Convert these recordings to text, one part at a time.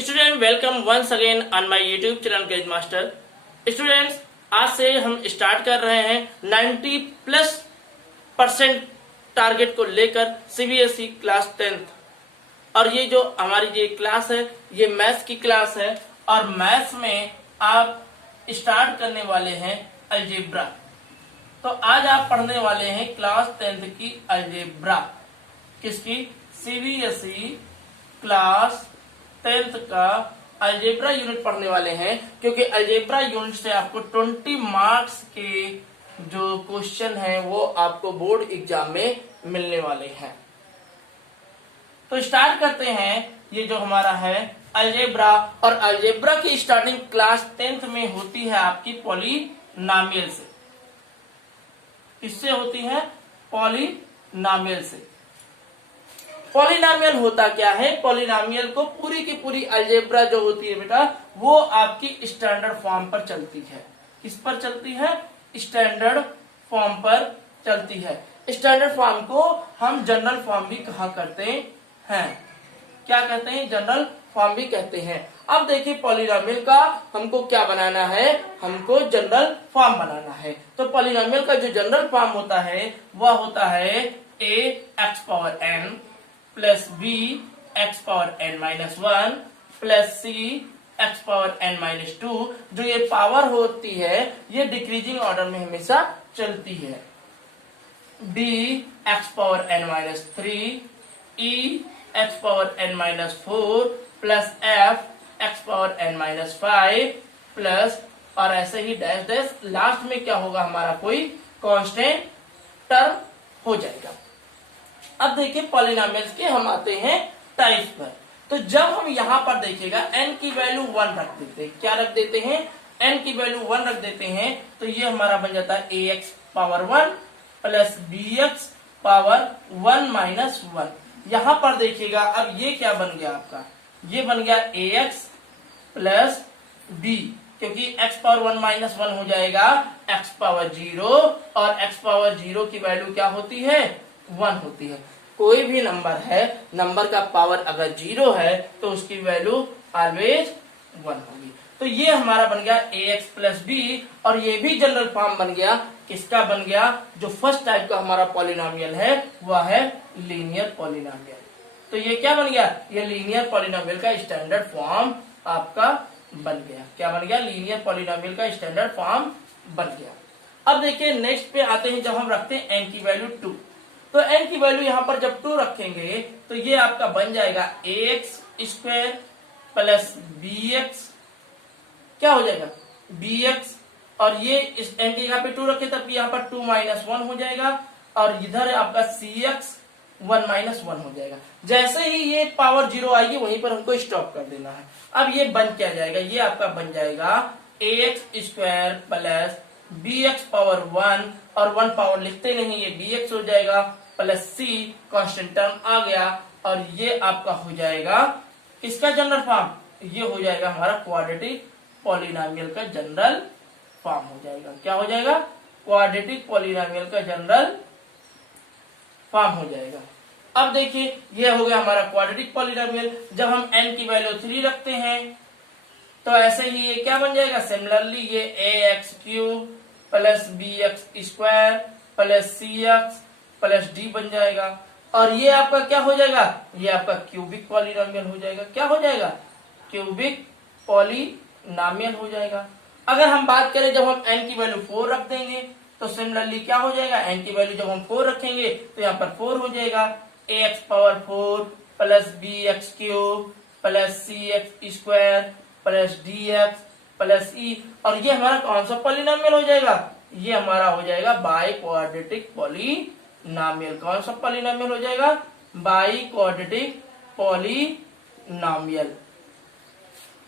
Student welcome once again on my YouTube channel craze master. Students आज से हम start कर रहे हैं 90+% टारगेट को लेकर सीबीएसई क्लास 10th। और ये जो हमारी ये क्लास है ये मैथ्स की क्लास है और मैथ्स में आप स्टार्ट करने वाले हैं अलजेब्रा। तो आज आप पढ़ने वाले हैं क्लास 10th की अलजेब्रा। किसकी? सीबीएसई क्लास 10th का अलजेब्रा यूनिट पढ़ने वाले हैं, क्योंकि अलजेब्रा यूनिट से आपको 20 मार्क्स के जो क्वेश्चन हैं वो आपको बोर्ड एग्जाम में मिलने वाले हैं। तो स्टार्ट करते हैं। ये जो हमारा है अलजेब्रा, और अलजेब्रा की स्टार्टिंग क्लास 10th में होती है आपकी पॉलिनॉमियल से। किससे होती है? पॉलिनॉमियल से। पॉलिनॉमियल होता क्या है? पॉलिनॉमियल को पूरी की पूरी अलजेब्रा जो होती है बेटा वो आपकी स्टैंडर्ड फॉर्म पर चलती है। किस पर चलती है? स्टैंडर्ड फॉर्म पर चलती है। स्टैंडर्ड फॉर्म को हम जनरल फॉर्म भी कहा करते हैं। क्या कहते हैं? जनरल फॉर्म भी कहते हैं। अब देखिए पॉलिनॉमियल का हमको क्या बनाना है? हमको जनरल फॉर्म बनाना है। तो पॉलिनॉमियल का जो जनरल फॉर्म होता है वह होता है ax⁴n plus B x⁴n-1 plus सी x⁴n-2। जो ये पावर होती है ये डिक्रीजिंग ऑर्डर में हमेशा चलती है। डी x⁴n-3 ई x⁴n-4 plus F x⁴n-5 plus, और ऐसे ही डैश डैश लास्ट में क्या होगा? हमारा कोई कांस्टेंट टर्म हो जाएगा। अब देखिए पॉलिनॉमियल्स के हम आते हैं टाइप्स पर। तो जब हम यहाँ पर देखिएगा n की वैल्यू 1 रख देते हैं। क्या रख देते हैं? n की वैल्यू 1 रख देते हैं। तो ये हमारा बन जाता है ax⁴1 प्लस bx⁴1-1। यहाँ पर देखिएगा अब ये क्या बन गया आपका? ये बन गया ax प्लस b, क्योंकि x⁴1-1 हो जाएगा x⁴0 और x⁴0 की वैल्यू क्या होती है? 1 होती है। कोई भी नंबर है, नंबर का पावर अगर 0 है तो उसकी वैल्यू ऑलवेज 1 होगी। तो ये हमारा बन गया ax प्लस b, और ये भी जनरल फॉर्म बन गया। किसका बन गया? जो फर्स्ट टाइप का हमारा पॉलिनॉमियल है वह है लीनियर पॉलिनॉमियल। तो ये क्या बन गया? ये लीनियर पॉलिनॉमियल का स्टैंडर्ड फॉर्म आपका बन गया। क्या बन गया? लीनियर पॉलिनॉमियल का स्टैंडर्ड फॉर्म बन गया। अब देखिए नेक्स्ट पे आते हैं। जब हम रखते हैं n की वैल्यू 2, तो n की वैल्यू यहाँ पर जब 2 रखेंगे तो ये आपका बन जाएगा ax² प्लस bx। क्या हो जाएगा? bx, और ये इस n के यहाँ पे 2 रखे तब यहाँ पर 2 - 1 हो जाएगा, और इधर आपका cx 1 - 1 हो जाएगा। जैसे ही ये पावर 0 आएगी वहीं पर हमको स्टॉप कर देना है। अब ये बन क्या जाएगा? ये आपका बन जाएगा ax² प्लस bx⁴1, और 1 पावर लिखते नहीं, ये bx हो जाएगा प्लस c कांस्टेंट टर्म आ गया, और ये आपका हो जाएगा इसका जनरल फॉर्म। ये हो जाएगा हमारा क्वाड्रेटिक पॉलिनॉमियल का जनरल फॉर्म हो जाएगा। क्या हो जाएगा? क्वाड्रेटिक पॉलिनॉमियल का जनरल फॉर्म हो जाएगा। अब देखिए ये हो गया हमारा क्वाड्रेटिक पॉलिनॉमियल। जब हम n की वैल्यू 3 रखते हैं तो ऐसे ही ये क्या बन जाएगा? सिमिलरली ये ax³ plus bx² plus cx plus d बन जाएगा, और ये आपका क्या हो जाएगा? ये आपका क्यूबिक पॉलिनॉमियल हो जाएगा। क्या हो जाएगा? क्यूबिक पॉलिनॉमियल हो जाएगा। अगर हम बात करें जब हम n की वैल्यू 4 रख देंगे तो सिमिलरली क्या हो जाएगा? n की वैल्यू जब हम 4 रखेंगे तो यहाँ पर 4 हो जाएगा ax⁴ plus bx³ plus cx² plus dx plus e, और ये हमारा कौन सा पॉलिनॉमियल हो जाएगा? ये हमारा हो जाएगा बाई क्वाड्रेटिक पॉलिनॉमियल। कौन सा पॉलिनॉमियल हो जाएगा? By quadratic polynomial.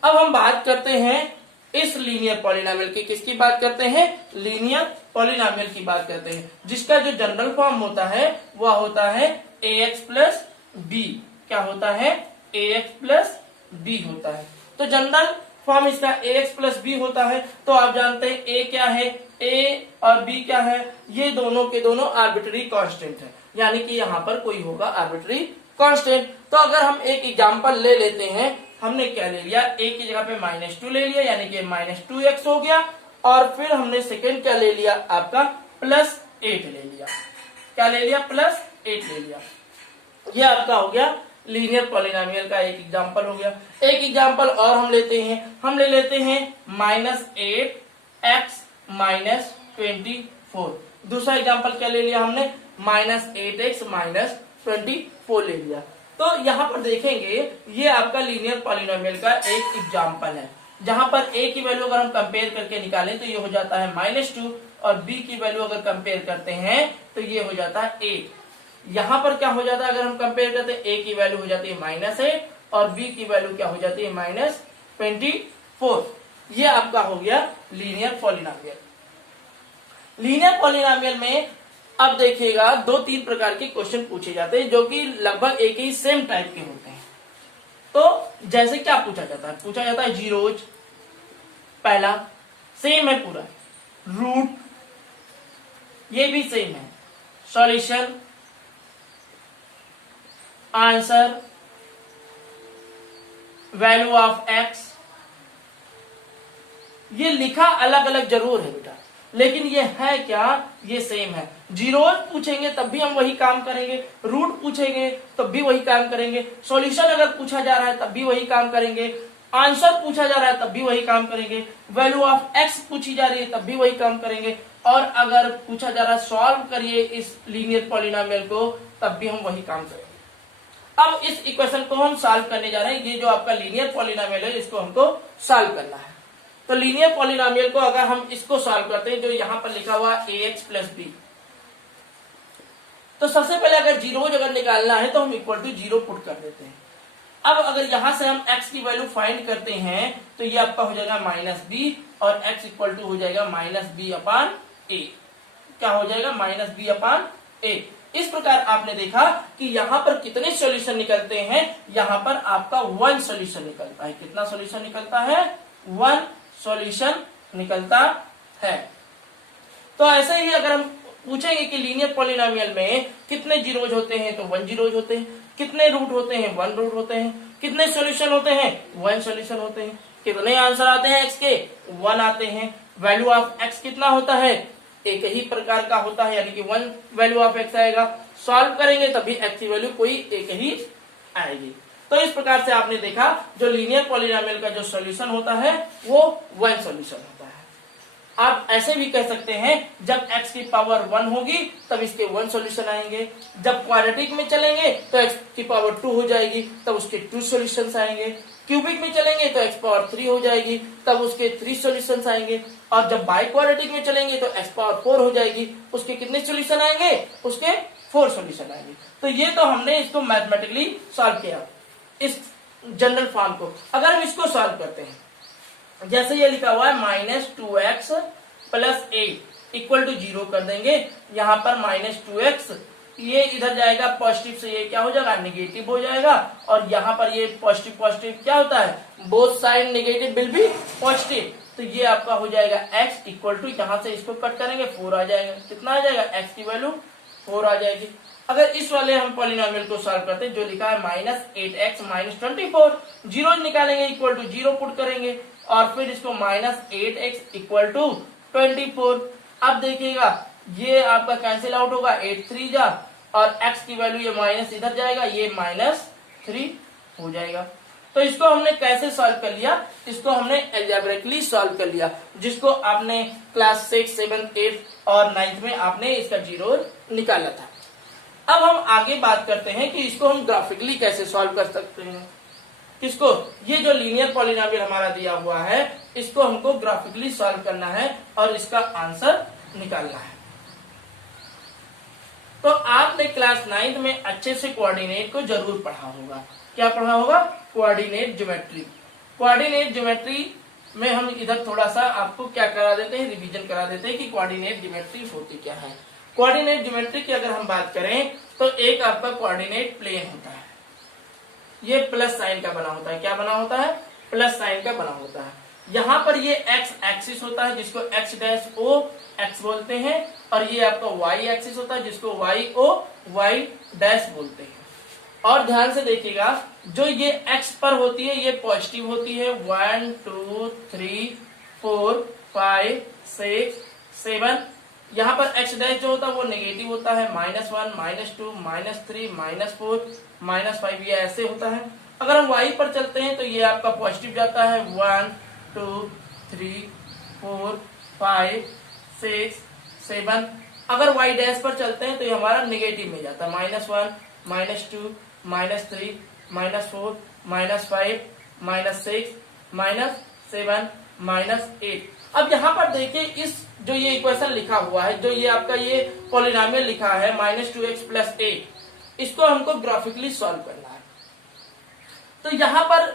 अब हम बात करते हैं इस लीनियर पॉलिनॉमियल की। किसकी बात करते हैं? लीनियर पॉलिनॉमियल की बात करते हैं, जिसका जो जनरल फॉर्म होता है वह होता है ax प्लस b। क्या होता है? ax प्लस b होता है। तो जनरल फॉर्म इसका ax प्लस b होता है। तो आप जानते हैं a क्या है? a और b क्या है? ये दोनों के दोनों आर्बिट्ररी कांस्टेंट है, यानी कि यहाँ पर कोई होगा आर्बिट्ररी कांस्टेंट। तो अगर हम एक एग्जांपल ले लेते हैं हमने क्या ले लिया, a की जगह पे -2 ले लिया, यानी कि -2x हो गया। और फिर हमने सेकेंड क्या ले लिया आपका +8 ले लिया। क्या ले लिया, +8 ले लिया। ये आपका हो गया लीनियर पॉलिनोमियल का एक एग्जांपल हो गया। एक एग्जांपल और हम लेते हैं, हम ले लेते हैं -8x -24। दूसरा एग्जांपल क्या ले लिया हमने, -8x -24 ले लिया। तो यहाँ पर देखेंगे ये आपका लीनियर पॉलिनोमियल का एक एग्जांपल है, जहां पर a की वैल्यू अगर हम कंपेयर करके निकालें तो ये हो जाता है -2 और b की वैल्यू अगर कंपेयर करते हैं तो ये हो जाता है 8। यहां पर क्या हो जाता है, अगर हम कंपेयर करते हैं a की वैल्यू हो जाती है -8 और b की वैल्यू क्या हो जाती है -24। ये आपका हो गया लीनियर पॉलिनोमियल। लीनियर पॉलिनोमियल में अब देखिएगा 2-3 प्रकार के क्वेश्चन पूछे जाते हैं जो कि लगभग एक ही सेम टाइप के होते हैं। तो जैसे क्या पूछा जाता है, पूछा जाता है जीरोज, पहला सेम है पूरा, रूट ये भी सेम है, solution, answer, value of x. ये लिखा अलग अलग जरूर है बेटा, लेकिन ये है क्या, ये सेम है। जीरोज पूछेंगे तब भी हम वही काम करेंगे, रूट पूछेंगे तब भी वही काम करेंगे, सॉल्यूशन अगर पूछा जा रहा है तब भी वही काम करेंगे, आंसर पूछा जा रहा है तब भी वही काम करेंगे, वैल्यू ऑफ एक्स पूछी जा रही है तब भी वही काम करेंगे, और अगर पूछा जा रहा है सॉल्व करिए इस लीनियर पॉलिनोमियल को तब भी हम वही काम करेंगे। अब इस इक्वेशन को हम सॉल्व करने जा रहे हैं। ये जो आपका लीनियर पॉलिनोमियल है इसको हमको सॉल्व करना है। तो लीनियर पॉलिनोमियल को अगर हम इसको सॉल्व करते हैं, जो यहां पर लिखा हुआ ax + b, तो सबसे पहले अगर जीरोज अगर निकालना है तो हम = 0 पुट कर देते हैं। अब अगर यहां से हम x की वैल्यू फाइंड करते हैं तो ये आपका हो जाएगा -b और x = हो जाएगा -b/a। क्या हो जाएगा, -b/a। इस प्रकार आपने देखा कि यहां पर कितने सॉल्यूशन निकलते हैं, यहां पर आपका 1 सॉल्यूशन निकलता है। कितना सॉल्यूशन निकलता है, 1 सॉल्यूशन निकलता है। तो ऐसे ही अगर हम पूछेंगे कि लीनियर पॉलिनोमियल में कितने जीरोज होते हैं तो 1 जीरोज होते हैं, कितने रूट होते हैं 1 रूट होते हैं, कितने सॉल्यूशन होते हैं 1 सॉल्यूशन होते हैं, कितने आंसर आते हैं x के 1 आते हैं, वैल्यू ऑफ x कितना होता है, एक ही प्रकार का होता है, यानी कि 1 वैल्यू ऑफ x आएगा। सॉल्व करेंगे तभी x की वैल्यू कोई एक ही आएगी। तो इस प्रकार से आपने देखा जो लीनियर पॉलिनोमियल का जो सॉल्यूशन होता है वो 1 सॉल्यूशन होता है। आप ऐसे भी कह सकते हैं जब x की पावर 1 होगी तब इसके 1 सॉल्यूशन आएंगे, जब क्वाड्रेटिक में चलेंगे तो x की पावर 2 हो जाएगी तब उसके 2 सॉल्यूशंस आएंगे, क्यूबिक में चलेंगे तो x पावर 3 हो जाएगी तब उसके 3 सॉल्यूशंस आएंगे, और जब बाई क्वाड्रेटिक में चलेंगे तो x पावर 4 हो जाएगी, उसके कितने सॉल्यूशन आएंगे, उसके 4 सॉल्यूशन आएंगे। तो ये तो हमने इसको मैथमेटिकली सॉल्व किया इस जनरल फॉर्म को। अगर हम इसको सॉल्व करते हैं, जैसे ये लिखा हुआ है -2x + 8 = 0 कर देंगे। यहाँ पर -2x ये इधर जाएगा पॉजिटिव से, ये क्या हो जाएगा, नेगेटिव हो जाएगा, और यहाँ पर ये पॉजिटिव पॉजिटिव क्या होता है, both side negative will be positive. तो ये आपका हो जाएगा x = यहाँ से इसको कट करेंगे 4 आ जाएगा। कितना आ जाएगा, x की वैल्यू 4 आ जाएगी। अगर इस वाले हम पॉलिनोमियल को सॉल्व करते हैं जो लिखा है -8x -24, जीरो निकालेंगे = 0 पुट करेंगे और फिर इसको -8x = 24। अब देखिएगा ये आपका कैंसिल आउट होगा, 8 3 जा, और x की वैल्यू ये माइनस इधर जाएगा, ये -3 हो जाएगा। तो इसको हमने कैसे सॉल्व कर लिया, इसको हमने एल्जेब्रिकली सॉल्व कर लिया, जिसको आपने क्लास 6 7 8 और 9th में आपने इसका जीरो निकाला था। अब हम आगे बात करते हैं कि इसको हम ग्राफिकली कैसे सॉल्व कर सकते हैं। किसको, ये जो लीनियर पॉलिनोमियल हमारा दिया हुआ है इसको हमको ग्राफिकली सॉल्व करना है और इसका आंसर निकालना है। तो आपने क्लास 9th में अच्छे से कोऑर्डिनेट को जरूर पढ़ा होगा। क्या पढ़ा होगा, कोऑर्डिनेट ज्योमेट्री। कोऑर्डिनेट ज्योमेट्री में हम इधर थोड़ा सा आपको क्या करा देते हैं, रिवीजन करा देते हैं कि कोऑर्डिनेट ज्योमेट्री होती क्या है। कोऑर्डिनेट ज्योमेट्री की अगर हम बात करें तो एक आपका कोऑर्डिनेट प्लेन होता है, ये प्लस साइन का बना होता है। क्या बना होता है, प्लस साइन का बना होता है। यहाँ पर ये एक्स एक्सिस होता है जिसको x डैश ओ एक्स बोलते हैं, और ये आपका y एक्सिस होता है जिसको y ओ y डैश बोलते हैं। और ध्यान से देखिएगा, जो ये x पर होती है ये पॉजिटिव होती है, 1 2 3 4 5 6 7। यहाँ पर x डैश जो होता है वो नेगेटिव होता है, -1 -2 -3 -4 -5, ये ऐसे होता है। अगर हम y पर चलते हैं तो ये आपका पॉजिटिव जाता है, 1 2 3 4 5 6 7। अगर y डैश पर चलते हैं तो ये हमारा नेगेटिव में जाता है, -1 -2 -3 -4 -5 -6 -7 -8। अब यहाँ पर देखिए, इस जो ये इक्वेशन लिखा हुआ है, जो ये आपका ये पॉलिनोमियल लिखा है -2x + 8, इसको हमको ग्राफिकली सॉल्व करना है। तो यहाँ पर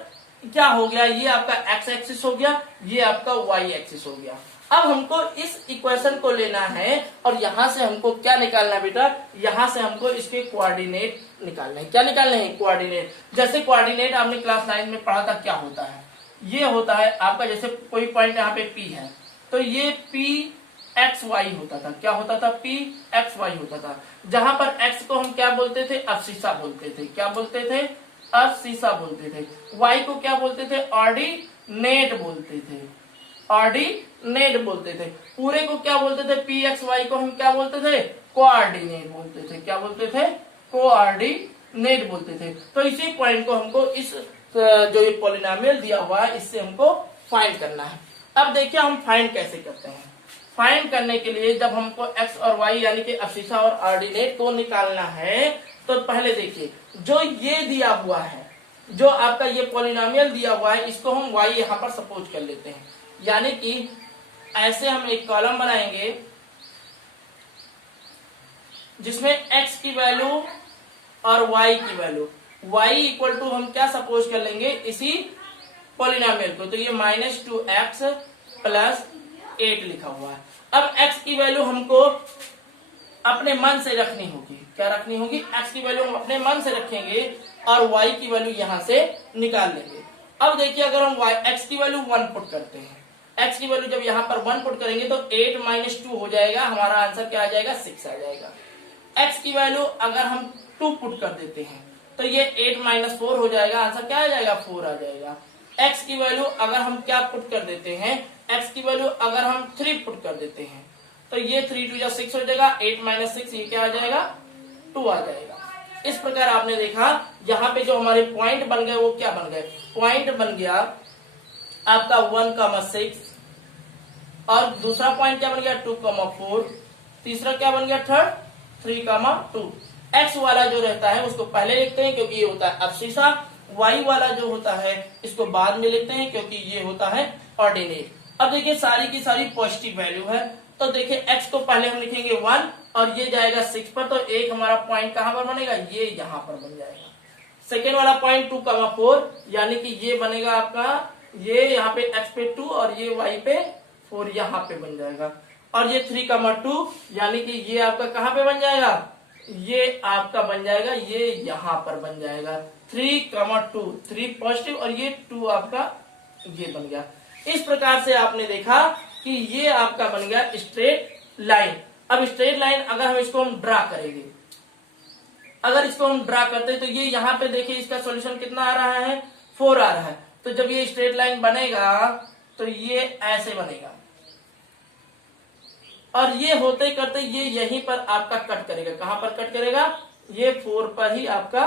क्या हो गया, ये आपका x एक्सिस हो गया, ये आपका y एक्सिस हो गया। अब हमको इस इक्वेशन को लेना है और यहां से हमको क्या निकालना है बेटा, यहां से हमको इसके कोऑर्डिनेट निकालने हैं। क्या निकालने हैं? कोऑर्डिनेट। जैसे कोऑर्डिनेट आपने क्लास 9 में पढ़ा था, क्या होता है, ये होता है आपका, जैसे कोई पॉइंट यहाँ पे P है तो ये Pxy होता था। क्या होता था? Pxy होता था। जहां पर x को हम क्या बोलते थे? अब्सिसा बोलते थे। क्या बोलते थे? अब्सिसा बोलते थे। y को क्या बोलते थे? ऑर्डिनेट बोलते थे। ऑर्डिनेट बोलते थे। पूरे को क्या बोलते थे? Pxy को हम क्या बोलते थे? कोऑर्डिनेट बोलते थे। क्या बोलते थे? कोऑर्डिनेट बोलते थे। तो इसी पॉइंट को हमको इस जो ये पॉलिनोमियल दिया हुआ है इससे हमको फाइंड करना है। अब देखिए हम फाइंड कैसे करते हैं। फाइंड करने के लिए जब हमको x और y यानी कि अब्सिसा और ऑर्डिनेट को निकालना है, तो पहले देखिए जो ये दिया हुआ है, जो आपका ये पॉलिनोमियल दिया हुआ है, इसको हम y यहाँ पर सपोज कर लेते हैं। यानी कि ऐसे हम एक कॉलम बनाएंगे जिसमें x की वैल्यू और y की वैल्यू, y इक्वल टू हम क्या सपोज कर लेंगे, इसी पॉलिनोमियल को। तो ये -2x + 8 लिखा हुआ है। अब x की वैल्यू हमको अपने मन से रखनी होगी। क्या रखनी होगी? x की वैल्यू हम अपने मन से रखेंगे और y की वैल्यू यहां से निकाल लेंगे। अब देखिए अगर हम x की वैल्यू 1 पुट करते हैं, x की वैल्यू जब यहाँ पर 1 पुट करेंगे तो 8 - 2 हो जाएगा, हमारा आंसर क्या आ जाएगा? 6 आ जाएगा। x की वैल्यू अगर हम 2 पुट कर देते हैं तो ये 8 - 4 हो जाएगा, आंसर क्या आ जाएगा? 4 आ जाएगा। x की वैल्यू अगर हम क्या पुट कर देते हैं, x की वैल्यू अगर हम 3 पुट कर देते हैं तो ये 3 2 6 हो जाएगा, 8 - 6 ये क्या आ जाएगा? 2 आ जाएगा। इस प्रकार आपने देखा यहाँ पे जो हमारे पॉइंट बन गए वो क्या बन गए? पॉइंट बन गया आपका 1, 6 और दूसरा पॉइंट क्या बन गया? 2, 4। तीसरा क्या बन गया? थर्ड 3, 2। x वाला जो रहता है उसको पहले लिखते हैं क्योंकि ये होता है अब्सिसा। y वाला जो होता है इसको बाद में लिखते हैं क्योंकि ये होता है ऑर्डिनेट। अब देखिए सारी की सारी पॉजिटिव वैल्यू है, तो देखिए x को पहले हम लिखेंगे 1 और ये जाएगा 6 पर, तो एक हमारा पॉइंट कहां पर बनेगा? ये यहां पर बन जाएगा। सेकेंड वाला पॉइंट 2, 4 यानी कि ये बनेगा आपका, ये यहाँ पे x पे 2 और ये y पे 4 यहाँ पे बन जाएगा। और ये 3, 2 यानी कि ये आपका कहां पे बन जाएगा? ये आपका बन जाएगा, ये यहां पर बन जाएगा। 3, 2, 3 पॉजिटिव और ये 2 आपका ये बन गया। इस प्रकार से आपने देखा कि ये आपका बन गया स्ट्रेट लाइन। अब स्ट्रेट लाइन अगर हम इसको हम ड्रा करेंगे, अगर इसको हम ड्रा करते हैं तो ये यहाँ पे देखिए इसका सॉल्यूशन कितना आ रहा है? 4 आ रहा है। तो जब ये स्ट्रेट लाइन बनेगा तो ये ऐसे बनेगा और ये होते करते ये यहीं पर आपका कट करेगा। कहां पर कट करेगा? ये 4 पर ही आपका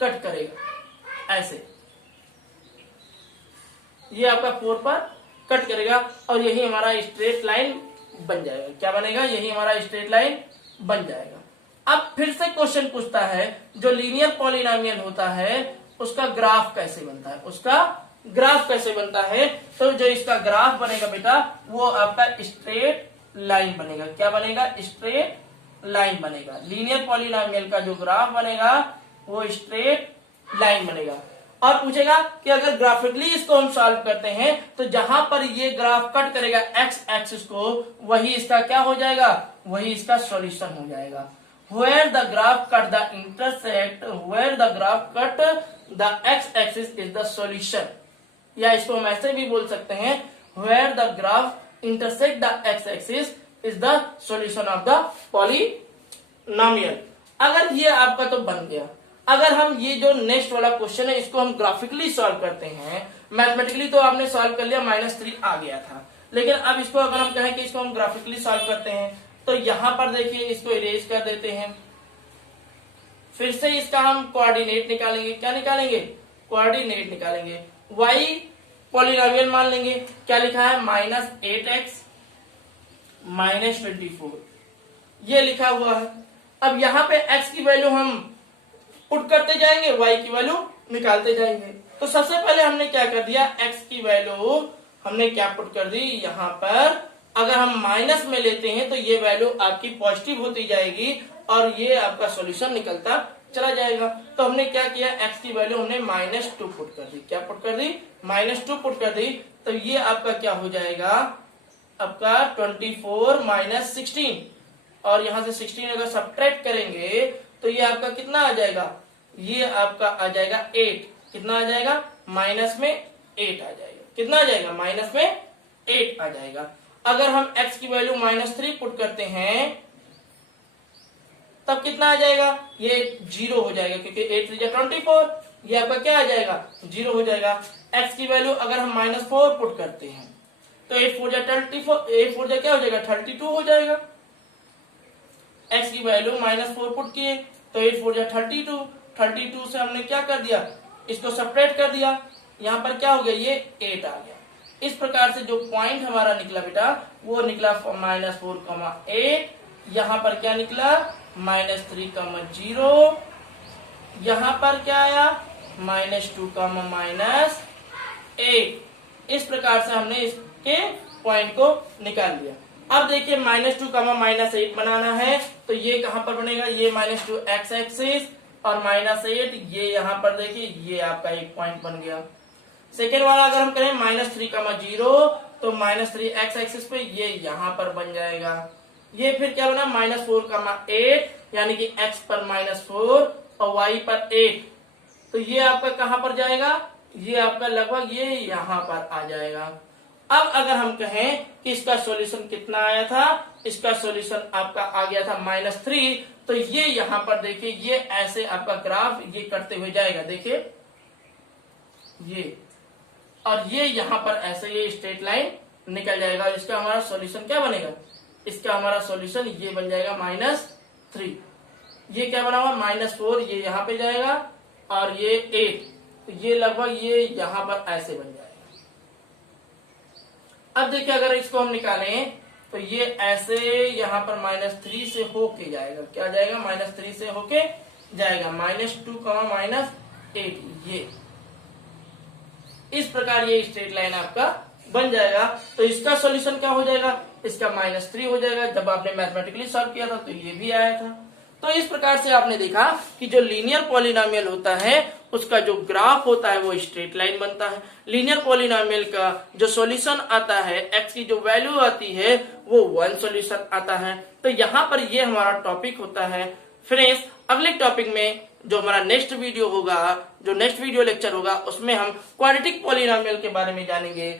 कट करेगा, ऐसे ये आपका 4 पर कट करेगा और यही हमारा स्ट्रेट लाइन बन जाएगा। क्या बनेगा? यही हमारा स्ट्रेट लाइन बन जाएगा। अब फिर से क्वेश्चन पूछता है जो लीनियर पॉलिनोमियल होता है उसका ग्राफ कैसे बनता है? उसका ग्राफ कैसे बनता है? तो जो इसका ग्राफ बनेगा बेटा वो आपका स्ट्रेट लाइन बनेगा। क्या बनेगा? स्ट्रेट लाइन बनेगा। लीनियर पॉलिनोमियल का जो ग्राफ बनेगा वो स्ट्रेट लाइन बनेगा। और पूछेगा कि अगर ग्राफिकली इसको हम सॉल्व करते हैं तो जहां पर ये ग्राफ कट करेगा एक्स एक्सिस को, वही इसका क्या हो जाएगा? वही इसका सॉल्यूशन हो जाएगा। Where the graph cut the intersect, where the graph cut the x-axis is the solution। या इसको हम ऐसे भी बोल सकते हैं where the graph intersect the x-axis is the solution of the polynomial। अगर ये आपका तो बन गया, अगर हम ये जो नेक्स्ट वाला क्वेश्चन है इसको हम ग्राफिकली सॉल्व करते हैं, मैथमेटिकली तो आपने सॉल्व कर लिया, -3 आ गया था, लेकिन अब इसको अगर हम कहें कि इसको हम ग्राफिकली सॉल्व करते हैं तो यहां पर देखिए इसको इरेज कर देते हैं, फिर से इसका हम कोऑर्डिनेट निकालेंगे। क्या निकालेंगे? कोऑर्डिनेट निकालेंगे। y पॉलिनोमियल मान लेंगे, क्या लिखा है? -8x -24 ये लिखा हुआ है। अब यहाँ पे x की वैल्यू हम पुट करते जाएंगे, y की वैल्यू निकालते जाएंगे। तो सबसे पहले हमने क्या कर दिया, x की वैल्यू हमने क्या पुट कर दी, यहाँ पर अगर हम माइनस में लेते हैं तो ये वैल्यू आपकी पॉजिटिव होती जाएगी और ये आपका सॉल्यूशन निकलता चला जाएगा। तो हमने क्या किया, x की वैल्यू हमने -2 पुट कर दी। क्या पुट कर दी? -2 पुट कर दी। तो ये आपका क्या हो जाएगा, आपका 24 - 16 और यहां से 16 अगर सब्ट्रैक्ट करेंगे तो ये आपका कितना आ जाएगा, ये आपका आ जाएगा 8। कितना आ जाएगा? माइनस में 8 आ जाएगा। कितना आ जाएगा? माइनस में 8 आ जाएगा। अगर हम x की वैल्यू -3 पुट करते हैं तब कितना आ जाएगा, ये 0 हो जाएगा क्योंकि 8 3 24, ये आपका क्या आ जाएगा, 0 हो जाएगा। x की वैल्यू अगर हम -4 पुट करते हैं तो 8 4 24, 8 4 क्या हो जाएगा, 32 हो जाएगा। x की वैल्यू -4 पुट किए तो 8 4 32, 32 से हमने क्या कर दिया, इसको सेपरेट कर दिया, यहाँ पर क्या हो गया, ये 8 आ गया। इस प्रकार से जो पॉइंट हमारा निकला बेटा वो निकला -4, 8। यहाँ पर क्या निकला, -3, 0। यहाँ पर क्या आया, -2, -8। इस प्रकार से हमने इसके पॉइंट को निकाल लिया। अब देखिए -2, -8 बनाना है तो ये कहां पर बनेगा, ये -2 x एक्सिस और -8 ये यहाँ पर देखिए ये आपका एक पॉइंट बन गया। सेकेंड वाला अगर हम करें -3, 0 तो -3 x एक्सिस पे ये यहाँ पर बन जाएगा। ये फिर क्या बना, -4, 8 यानी कि x पर -4 और y पर 8। तो ये आपका कहां पर जाएगा, ये आपका लगभग ये यहाँ पर आ जाएगा। अब अगर हम कहें कि इसका सॉल्यूशन कितना आया था, इसका सॉल्यूशन आपका आ गया था -3। तो ये यहाँ पर देखिए ये ऐसे आपका ग्राफ ये करते हुए जाएगा, देखिए ये, और ये यहाँ पर ऐसे ये स्ट्रेट लाइन निकल जाएगा। इसका हमारा सॉल्यूशन क्या बनेगा, इसका हमारा सॉल्यूशन ये बन जाएगा -3। ये क्या बना हुआ, -4 ये यहाँ पे जाएगा और ये 8, तो ये लगभग ये यहाँ पर ऐसे बन जाएगा। अब देखिए अगर इसको हम निकालें तो ये ऐसे यहाँ पर -3 से होके जाएगा, क्या जाएगा, -3 से होके जाएगा, -2, -8 ये इस प्रकार ये स्ट्रेट लाइन आपका बन जाएगा। तो इसका सॉल्यूशन क्या हो जाएगा, इसका -3 हो जाएगा। जब आपने मैथमेटिकली सॉल्व किया था तो ये भी आया था। तो इस प्रकार से आपने देखा कि जो लीनियर पॉलिनोमियल होता है उसका जो ग्राफ होता है वो स्ट्रेट लाइन बनता है। लीनियर पॉलिनोमियल का जो सॉल्यूशन आता है, x की जो वैल्यू आती है वो 1 सॉल्यूशन आता है। तो यहाँ पर ये हमारा टॉपिक होता है। फ्रेंड्स अगले टॉपिक में जो हमारा नेक्स्ट वीडियो होगा, जो नेक्स्ट वीडियो लेक्चर होगा उसमें हम क्वाड्रेटिक पॉलिनोमियल के बारे में जानेंगे।